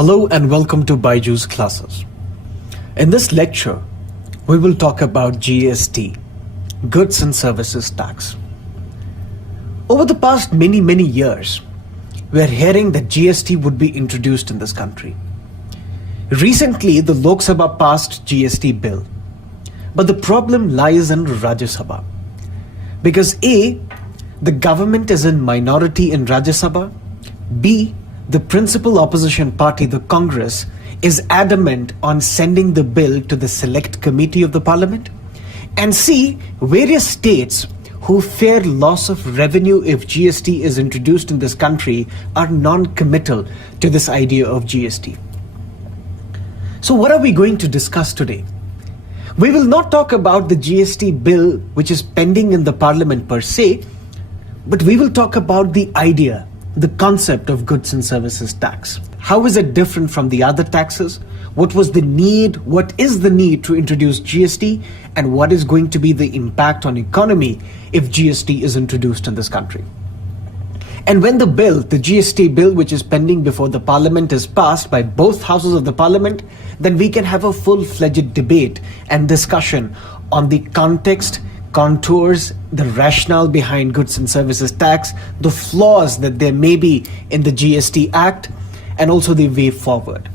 Hello and welcome to Byju's classes. In this lecture, we will talk about GST, Goods and Services Tax. Over the past many years, we are hearing that GST would be introduced in this country. Recently, the Lok Sabha passed GST bill, but the problem lies in Rajya Sabha. Because A, the government is in minority in Rajya Sabha, B, the principal opposition party, the Congress, is adamant on sending the bill to the select committee of the parliament, and C, various states who fear loss of revenue if GST is introduced in this country are non-committal to this idea of GST. So what are we going to discuss today? We will not talk about the GST bill which is pending in the parliament per se, but we will talk about the idea, the concept of goods and services tax. How is it different from the other taxes? What is the need to introduce GST, and what is going to be the impact on economy if GST is introduced in this country? And when the GST bill which is pending before the parliament is passed by both houses of the parliament, then we can have a full-fledged debate and discussion on the context, contours, the rationale behind goods and services tax, the flaws that there may be in the GST Act, and also the way forward.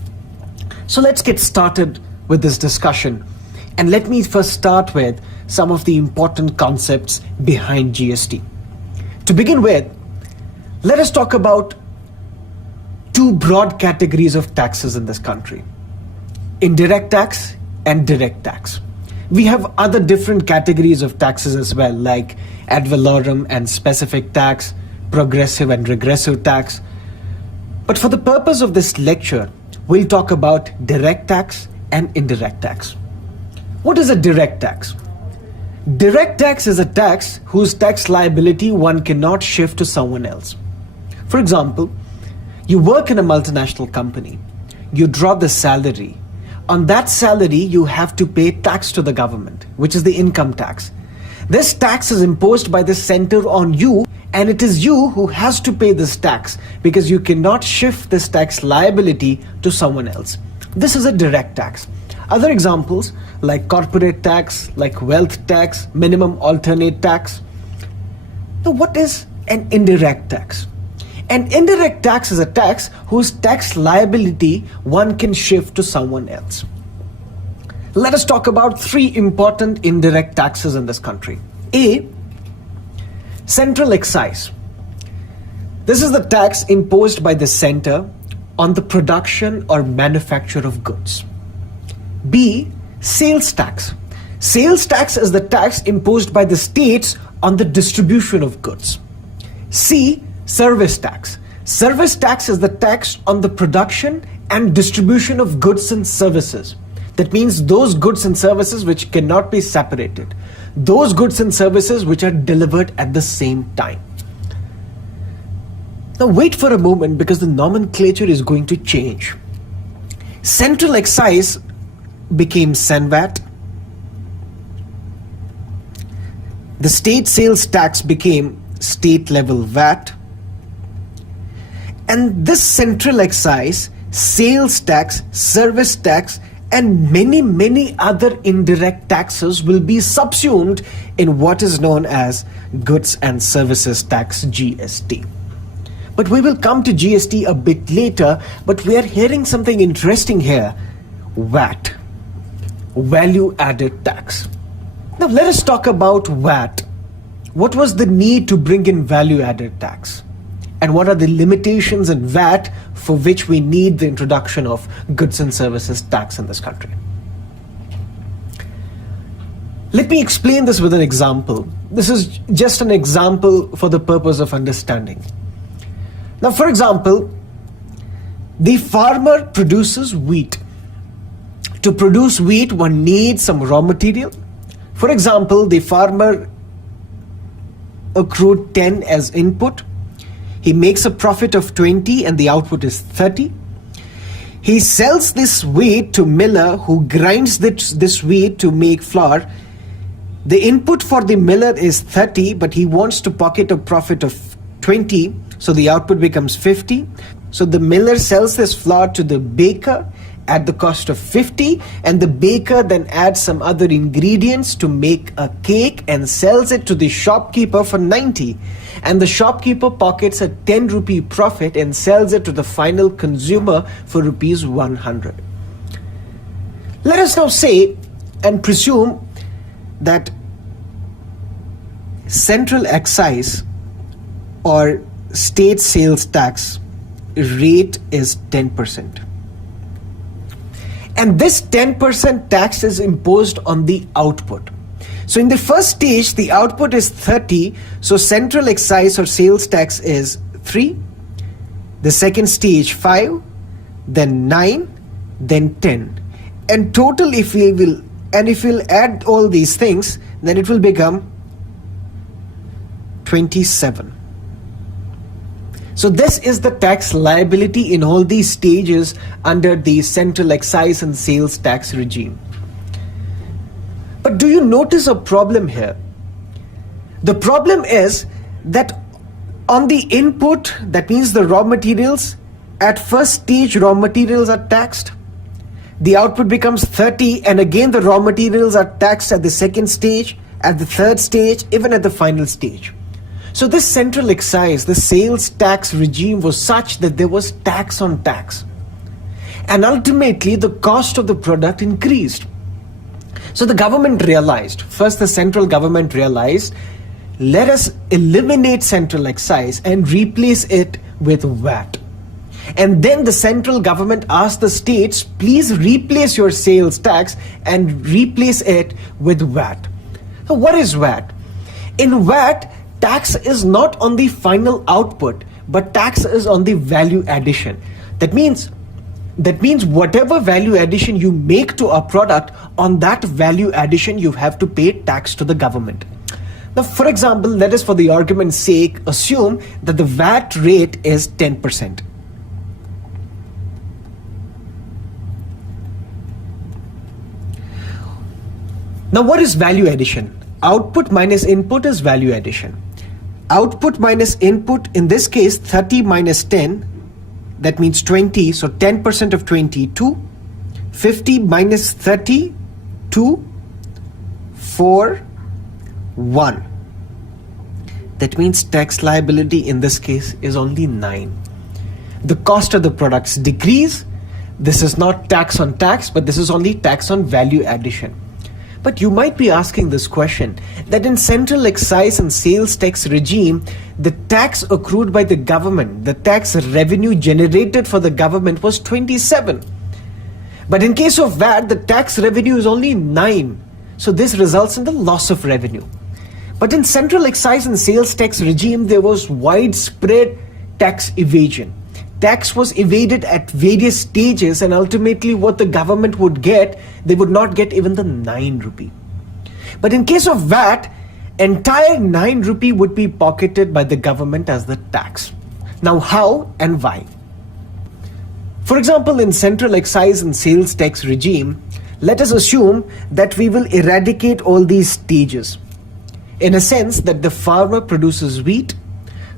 So let's get started with this discussion. And let me first start with some of the important concepts behind GST. To begin with, let us talk about two broad categories of taxes in this country: indirect tax and direct tax. We have other different categories of taxes as well, like ad valorem and specific tax, progressive and regressive tax. But for the purpose of this lecture, we'll talk about direct tax and indirect tax. What is a direct tax? Direct tax is a tax whose tax liability one cannot shift to someone else. For example, you work in a multinational company, you draw the salary. On that salary, you have to pay tax to the government, which is the income tax. This tax is imposed by the center on you, and it is you who has to pay this tax because you cannot shift this tax liability to someone else. This is a direct tax. Other examples like corporate tax, like wealth tax, minimum alternate tax. Now, what is an indirect tax? An indirect tax is a tax whose tax liability one can shift to someone else. Let us talk about three important indirect taxes in this country. A, central excise. This is the tax imposed by the center on the production or manufacture of goods. B, sales tax. Sales tax is the tax imposed by the states on the distribution of goods. C, service tax. Service tax is the tax on the production and distribution of goods and services. That means those goods and services which cannot be separated. Those goods and services which are delivered at the same time. Now wait for a moment, because the nomenclature is going to change. Central excise became CENVAT. The state sales tax became state level VAT. And this central excise, sales tax, service tax, and many other indirect taxes will be subsumed in what is known as Goods and Services Tax, GST. But we will come to GST a bit later, but we are hearing something interesting here: VAT, Value Added Tax. Now let us talk about VAT. What was the need to bring in value added tax? And what are the limitations in VAT for which we need the introduction of goods and services tax in this country? Let me explain this with an example. This is just an example for the purpose of understanding. Now, for example, the farmer produces wheat. To produce wheat, one needs some raw material. For example, the farmer accrued 10 as input. He makes a profit of 20 and the output is 30. He sells this wheat to miller, who grinds this wheat to make flour. The input for the miller is 30, but he wants to pocket a profit of 20, so the output becomes 50. So the miller sells this flour to the baker at the cost of 50, and the baker then adds some other ingredients to make a cake and sells it to the shopkeeper for 90, and the shopkeeper pockets a 10 rupee profit and sells it to the final consumer for rupees 100. Let us now say and presume that central excise or state sales tax rate is 10%. And this 10% tax is imposed on the output. So in the first stage, the output is 30, so central excise or sales tax is 3. The second stage 5, then 9, then 10. And total, if we'll add all these things, then it will become 27. So this is the tax liability in all these stages under the central excise and sales tax regime. But do you notice a problem here? The problem is that on the input, that means the raw materials, at first stage raw materials are taxed. The output becomes 30, and again the raw materials are taxed at the second stage, at the third stage, even at the final stage. So this central excise, the sales tax regime was such that there was tax on tax. And ultimately the cost of the product increased. So the government realized, first the central government realized, let us eliminate central excise and replace it with VAT. And then the central government asked the states, please replace your sales tax and replace it with VAT. So what is VAT? In VAT, tax is not on the final output, but tax is on the value addition. That means whatever value addition you make to a product, on that value addition you have to pay tax to the government. Now, for example, let us, for the argument's sake, assume that the VAT rate is 10%. Now, what is value addition? Output minus input is value addition. Output minus input, in this case 30 minus 10, that means 20, so 10% of 20, 2. 50 minus 30, 2, 4, 1. That means tax liability in this case is only 9. The cost of the products decrease. This is not tax on tax, but this is only tax on value addition. But you might be asking this question, that in central excise and sales tax regime, the tax accrued by the government, the tax revenue generated for the government was 27. But in case of VAT, the tax revenue is only 9. So this results in the loss of revenue. But in central excise and sales tax regime, there was widespread tax evasion. Tax was evaded at various stages, and ultimately what the government would get, they would not get even the 9 rupee. But in case of VAT, entire 9 rupee would be pocketed by the government as the tax. Now how and why? For example, in central excise and sales tax regime, let us assume that we will eradicate all these stages. In a sense that the farmer produces wheat,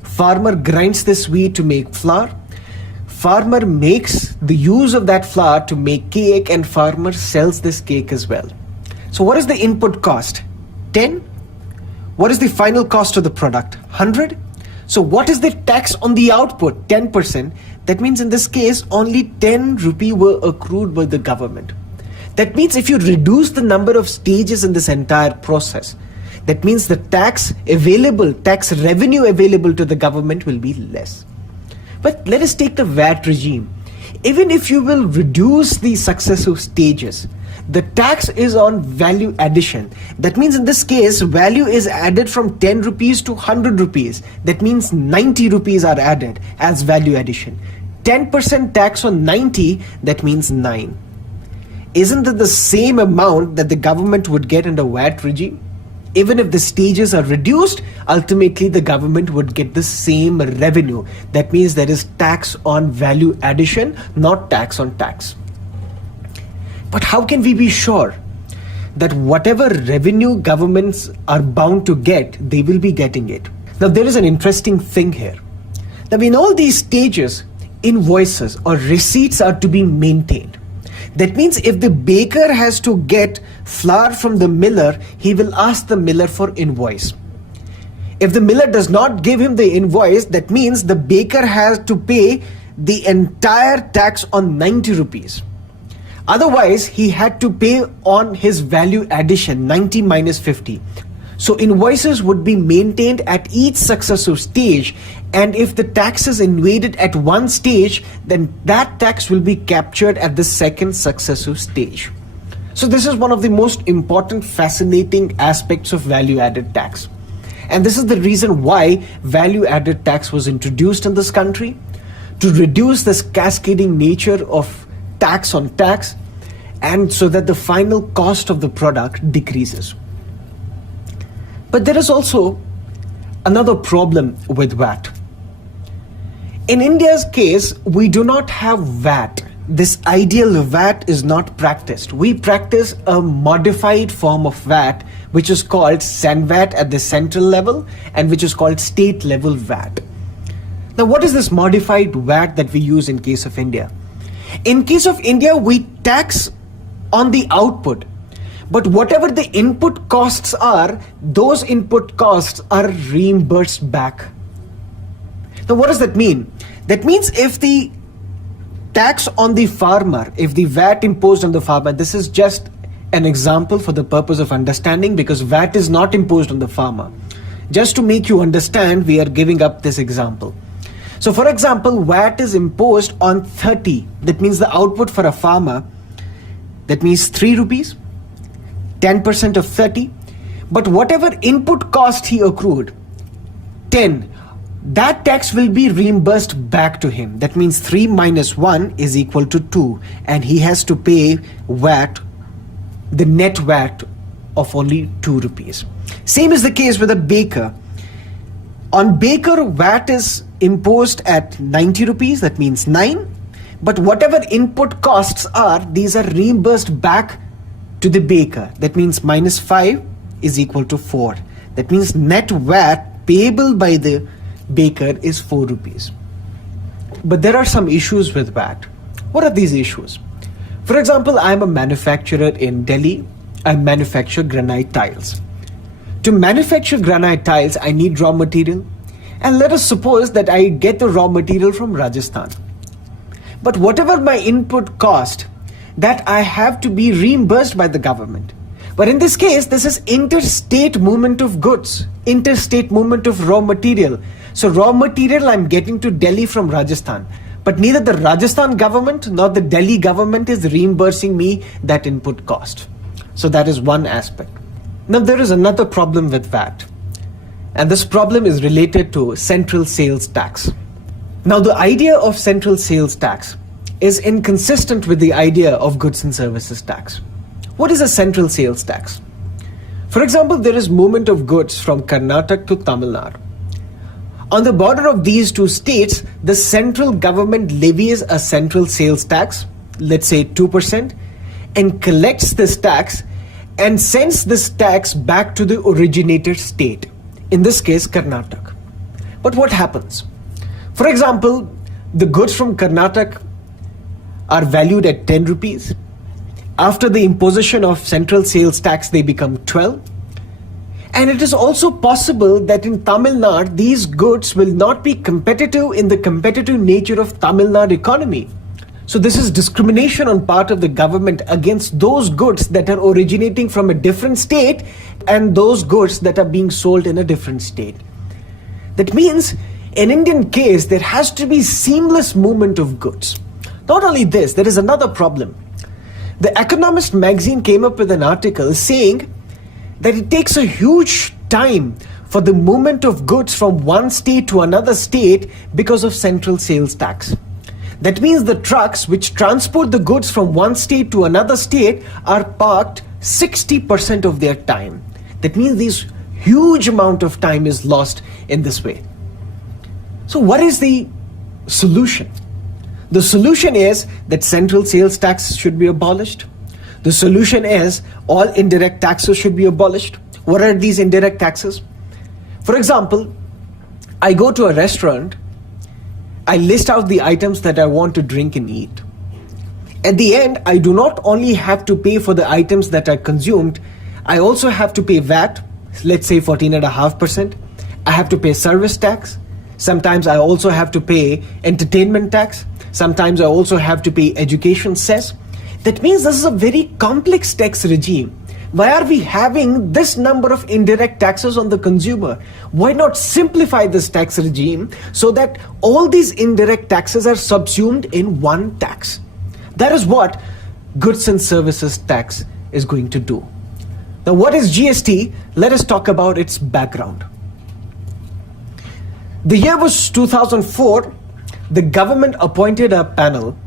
farmer grinds this wheat to make flour, farmer makes the use of that flour to make cake, and farmer sells this cake as well. So what is the input cost? 10. What is the final cost of the product? 100. So what is the tax on the output? 10%. That means in this case only 10 rupee were accrued by the government. That means if you reduce the number of stages in this entire process, that means the tax revenue available to the government will be less. But let us take the VAT regime. Even if you will reduce the successive stages, the tax is on value addition. That means in this case, value is added from 10 rupees to 100 rupees. That means 90 rupees are added as value addition. 10% tax on 90, that means 9. Isn't that the same amount that the government would get in the VAT regime? Even if the stages are reduced, ultimately the government would get the same revenue. That means there is tax on value addition, not tax on tax. But how can we be sure that whatever revenue governments are bound to get, they will be getting it? Now there is an interesting thing here. Now in all these stages, invoices or receipts are to be maintained. That means if the baker has to get flour from the miller, he will ask the miller for invoice. If the miller does not give him the invoice, that means the baker has to pay the entire tax on 90 rupees. Otherwise, he had to pay on his value addition, 90 minus 50. So invoices would be maintained at each successive stage, and if the tax is invaded at one stage, then that tax will be captured at the second successive stage. So this is one of the most important, fascinating aspects of value-added tax. And this is the reason why value-added tax was introduced in this country, to reduce this cascading nature of tax on tax, and so that the final cost of the product decreases. But there is also another problem with VAT. In India's case, we do not have VAT. This ideal VAT is not practiced. We practice a modified form of VAT, which is called SANVAT at the central level and which is called state level VAT. Now, what is this modified VAT that we use in case of India? In case of India, we tax on the output, but whatever the input costs are, those input costs are reimbursed back. Now, what does that mean? That means if the tax on the farmer, if the VAT imposed on the farmer, this is just an example for the purpose of understanding, because VAT is not imposed on the farmer. Just to make you understand, we are giving up this example. So for example, VAT is imposed on 30. That means the output for a farmer, that means 3 rupees, 10% of 30. But whatever input cost he accrued, 10, that tax will be reimbursed back to him. That means 3 minus 1 is equal to 2. And he has to pay VAT, the net VAT of only 2 rupees. Same is the case with a baker. On baker, VAT is imposed at 90 rupees, that means 9. But whatever input costs are, these are reimbursed back to the baker. That means minus 5 is equal to 4. That means net VAT payable by the baker is 4 rupees. But there are some issues with VAT. What are these issues? For example, I am a manufacturer in Delhi. I manufacture granite tiles. To manufacture granite tiles, I need raw material. And let us suppose that I get the raw material from Rajasthan. But whatever my input cost, that I have to be reimbursed by the government. But in this case, this is interstate movement of goods, interstate movement of raw material. So raw material I'm getting to Delhi from Rajasthan. But neither the Rajasthan government nor the Delhi government is reimbursing me that input cost. So that is one aspect. Now there is another problem with VAT. And this problem is related to central sales tax. Now the idea of central sales tax is inconsistent with the idea of goods and services tax. What is a central sales tax? For example, there is movement of goods from Karnataka to Tamil Nadu. On the border of these two states, the central government levies a central sales tax, let's say 2%, and collects this tax and sends this tax back to the originator state, in this case Karnataka. But what happens? For example, the goods from Karnataka are valued at 10 rupees. After the imposition of central sales tax, they become 12. And it is also possible that in Tamil Nadu, these goods will not be competitive in the competitive nature of Tamil Nadu economy. So this is discrimination on part of the government against those goods that are originating from a different state and those goods that are being sold in a different state. That means in Indian case, there has to be seamless movement of goods. Not only this, there is another problem. The Economist magazine came up with an article saying that it takes a huge time for the movement of goods from one state to another state because of central sales tax. That means the trucks which transport the goods from one state to another state are parked 60% of their time. That means this huge amount of time is lost in this way. So what is the solution? The solution is that central sales tax should be abolished. The solution is all indirect taxes should be abolished. What are these indirect taxes? For example, I go to a restaurant I list out the items that I want to drink and eat. At the end, I do not only have to pay for the items that I consumed, I also have to pay VAT, let's say 14.5%. I have to pay service tax. Sometimes I also have to pay entertainment tax. Sometimes I also have to pay education cess. That means this is a very complex tax regime. Why are we having this number of indirect taxes on the consumer? Why not simplify this tax regime so that all these indirect taxes are subsumed in one tax? That is what goods and services tax is going to do. Now, what is GST? Let us talk about its background. The year was 2004. The government appointed a panel.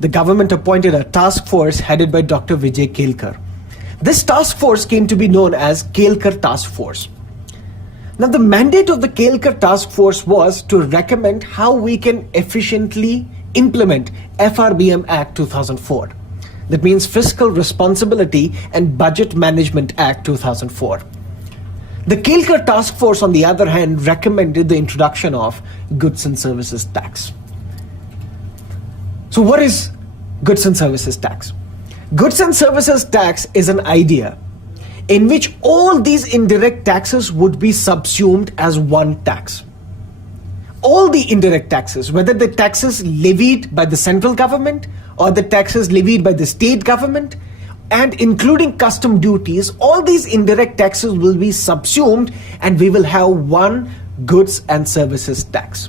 The government appointed a task force headed by Dr. Vijay Kelkar. This task force came to be known as Kelkar Task Force. Now, the mandate of the Kelkar Task Force was to recommend how we can efficiently implement FRBM Act 2004. That means Fiscal Responsibility and Budget Management Act 2004. The Kelkar Task Force, on the other hand, recommended the introduction of goods and services tax. So what is goods and services tax? Goods and services tax is an idea in which all these indirect taxes would be subsumed as one tax. All the indirect taxes, whether the taxes levied by the central government or the taxes levied by the state government, and including custom duties, all these indirect taxes will be subsumed and we will have one goods and services tax.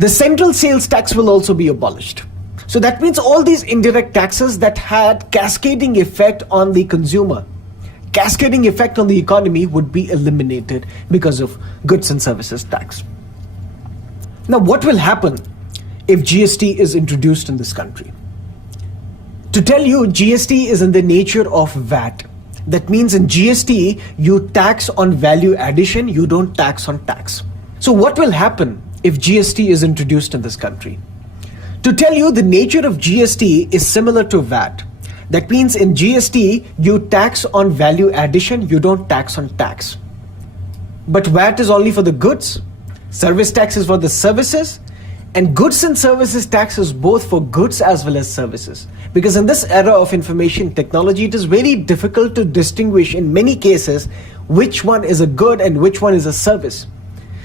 The central sales tax will also be abolished. So that means all these indirect taxes that had cascading effect on the consumer, cascading effect on the economy would be eliminated because of goods and services tax. Now, what will happen if GST is introduced in this country? To tell you, GST is in the nature of VAT. That means in GST, you tax on value addition, you don't tax on tax. So what will happen if GST is introduced in this country? To tell you, the nature of GST is similar to VAT. That means in GST, you tax on value addition, you don't tax on tax. But VAT is only for the goods, service tax is for the services, and goods and services tax is both for goods as well as services. Because in this era of information technology, it is very difficult to distinguish in many cases which one is a good and which one is a service.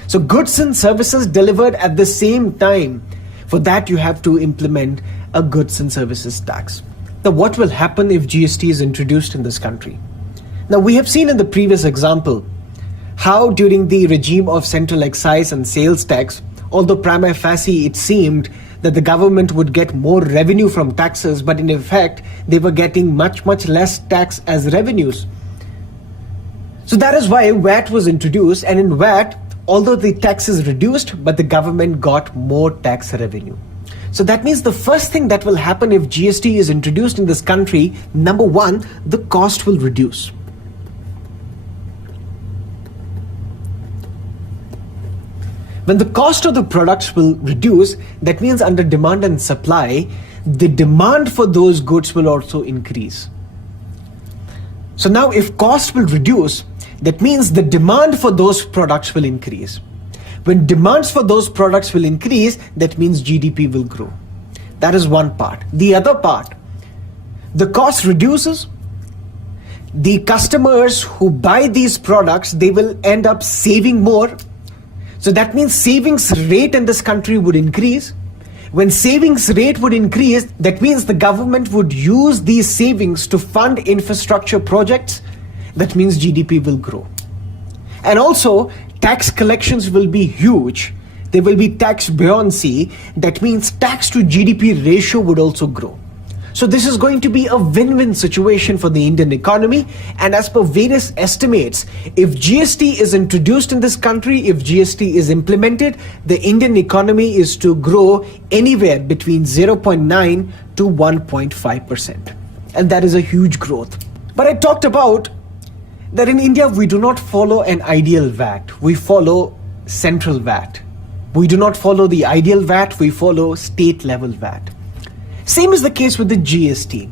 So goods and services delivered at the same time. For that, you have to implement a goods and services tax. Now, what will happen if GST is introduced in this country? Now, we have seen in the previous example how during the regime of central excise and sales tax, although prima facie it seemed that the government would get more revenue from taxes, but in effect, they were getting much less tax as revenues. So that is why VAT was introduced, and in VAT, although the tax is reduced, but the government got more tax revenue. So that means the first thing that will happen if GST is introduced in this country, number one, the cost will reduce. When the cost of the products will reduce, that means under demand and supply, the demand for those goods will also increase. So now if cost will reduce, that means the demand for those products will increase. When demands for those products will increase, that means GDP will grow. That is one part. The other part, the cost reduces. The customers who buy these products, they will end up saving more. So that means savings rate in this country would increase. When savings rate would increase, that means the government would use these savings to fund infrastructure projects. That means GDP will grow. And also, tax collections will be huge. There will be tax buoyancy. That means tax to GDP ratio would also grow. So this is going to be a win-win situation for the Indian economy. And as per various estimates, if GST is introduced in this country, if GST is implemented, the Indian economy is to grow anywhere between 0.9 to 1.5%. And that is a huge growth. But I talked about that in India, we do not follow an ideal VAT. We follow central VAT. We do not follow the ideal VAT. We follow state level VAT. Same is the case with the GST.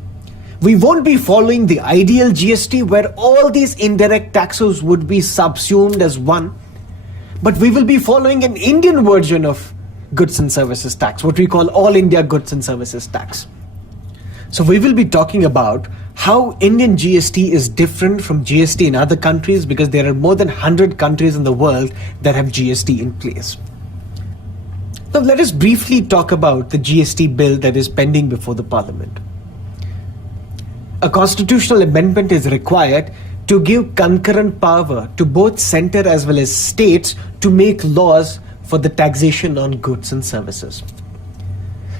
We won't be following the ideal GST where all these indirect taxes would be subsumed as one, but we will be following an Indian version of goods and services tax, what we call All India Goods and Services Tax. So we will be talking about how Indian GST is different from GST in other countries, because there are more than 100 countries in the world that have GST in place. Now let us briefly talk about the GST bill that is pending before the Parliament. A constitutional amendment is required to give concurrent power to both centre as well as states to make laws for the taxation on goods and services.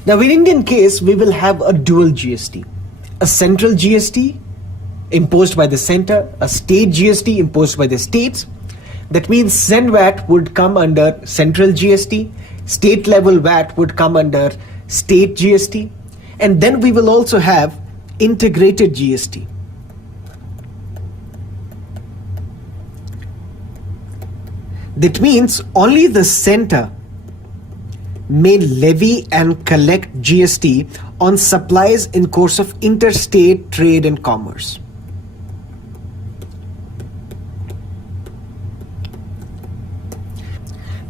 Now in Indian case, we will have a dual GST, a central GST imposed by the centre, a state GST imposed by the states. That means CEN-VAT would come under central GST, state level VAT would come under state GST, and then we will also have integrated GST. That means only the centre may levy and collect GST on supplies in course of interstate trade and commerce.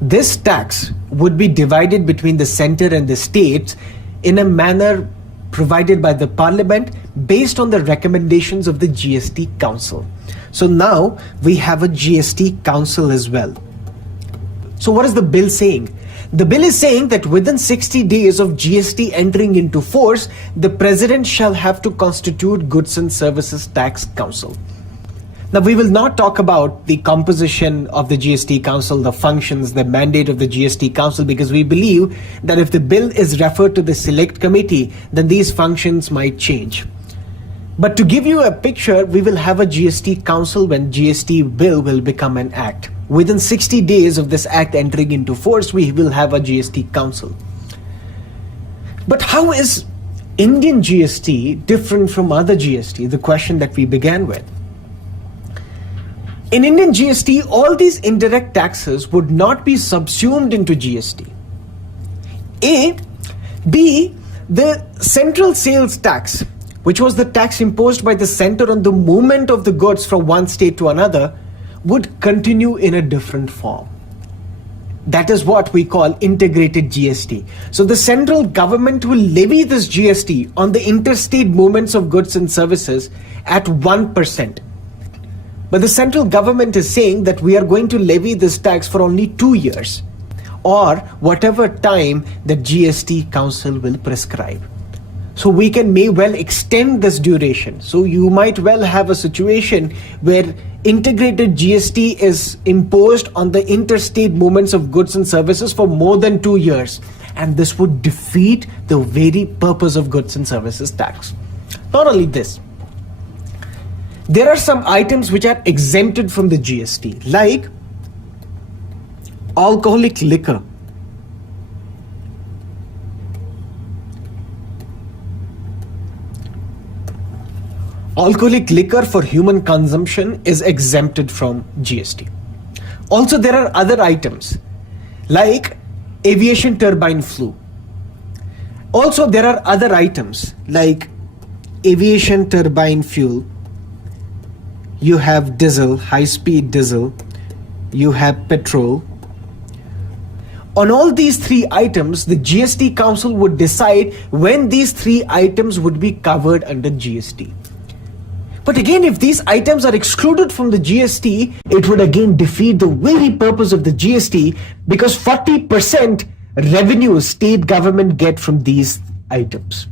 This tax would be divided between the centre and the states in a manner provided by the Parliament based on the recommendations of the GST Council. So now we have a GST Council as well. So what is the bill saying? The bill is saying that within 60 days of GST entering into force, the President shall have to constitute Goods and Services Tax Council. Now, we will not talk about the composition of the GST Council, the functions, the mandate of the GST Council, because we believe that if the bill is referred to the Select Committee, then these functions might change. But to give you a picture, we will have a GST Council when GST bill will become an act. Within 60 days of this act entering into force, we will have a GST Council. But how is Indian GST different from other GST? The question that we began with. In Indian GST, all these indirect taxes would not be subsumed into GST. A. B. The central sales tax, which was the tax imposed by the centre on the movement of the goods from one state to another, would continue in a different form. That is what we call integrated GST. So the central government will levy this GST on the interstate movements of goods and services at 1%. But the central government is saying that we are going to levy this tax for only 2 years, or whatever time the GST Council will prescribe. So we may well extend this duration. So you might well have a situation where integrated GST is imposed on the interstate movements of goods and services for more than 2 years. And this would defeat the very purpose of goods and services tax. Not only this, there are some items which are exempted from the GST, like alcoholic liquor. Alcoholic liquor for human consumption is exempted from GST. Also, there are other items like aviation turbine fuel. Also, there are other items like aviation turbine fuel. You have diesel, high-speed diesel. You have petrol. On all these 3 items, the GST Council would decide when these 3 items would be covered under GST. But again, if these items are excluded from the GST, it would again defeat the very purpose of the GST, because 40% revenue state government get from these items.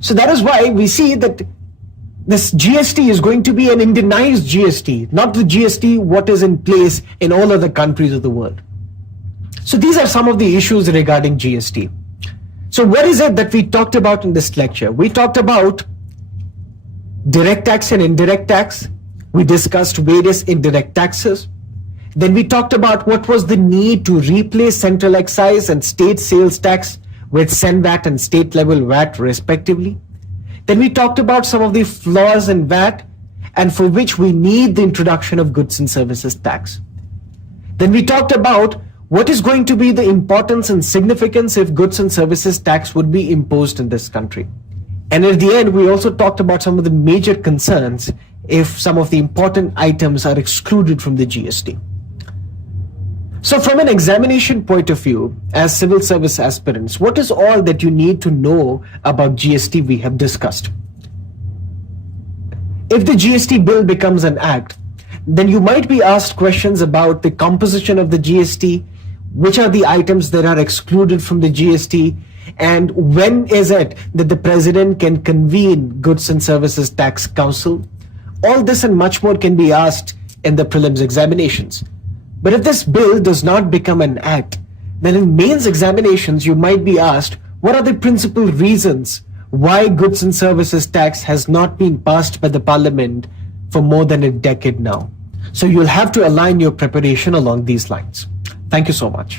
So that is why we see that this GST is going to be an Indianized GST, not the GST what is in place in all other countries of the world. So these are some of the issues regarding GST. So what is it that we talked about in this lecture? We talked about direct tax and indirect tax. We discussed various indirect taxes. Then we talked about what was the need to replace central excise and state sales tax with CEN-VAT and state level VAT respectively. Then we talked about some of the flaws in VAT and for which we need the introduction of goods and services tax. Then we talked about what is going to be the importance and significance if goods and services tax would be imposed in this country. And at the end, we also talked about some of the major concerns if some of the important items are excluded from the GST. So from an examination point of view, as civil service aspirants, what is all that you need to know about GST we have discussed? If the GST bill becomes an act, then you might be asked questions about the composition of the GST, which are the items that are excluded from the GST, and when is it that the president can convene Goods and Services Tax Council. All this and much more can be asked in the prelims examinations. But if this bill does not become an act, then in mains examinations you might be asked what are the principal reasons why goods and services tax has not been passed by the parliament for more than a decade now. So you'll have to align your preparation along these lines. Thank you so much.